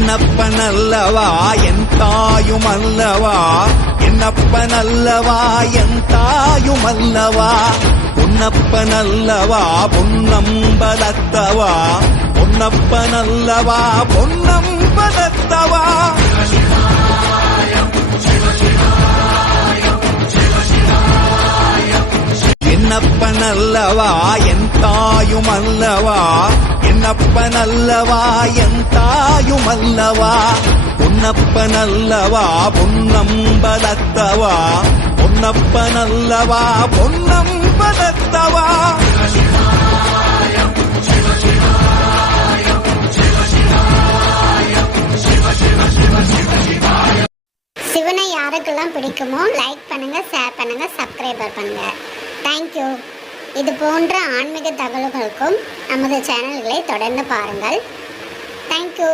என்னப்பனல்லவா என் தாயுமல்லவா, என்னப்பனல்லவா என் தாயுமல்லவா, பொன்னப்பனல்லவா பொன்னம்பலத்தவா, பொன்னப்பனல்லவா பொன்னம்பலத்தவா. என்னப்பனல்லவா என் தாயுமல்லவா, என்னப்பனல்லவா என் தாயுமல்லவா, பொன்னப்பனல்லவா பொன்னம்பலத்தவா, பொன்னப்பனல்லவா பொன்னம்பலத்தவா. சிவனை யாருக்கெல்லாம் பிடிக்குமோ லைக் பண்ணுங்க, ஷேர் பண்ணுங்க, சப்ஸ்கிரைபர் பண்ணுங்க. தேங்க்யூ. இது போன்ற ஆன்மீக தகவல்களுக்கும் நமது சேனல்களை தொடர்ந்து பாருங்கள். தேங்க்யூ.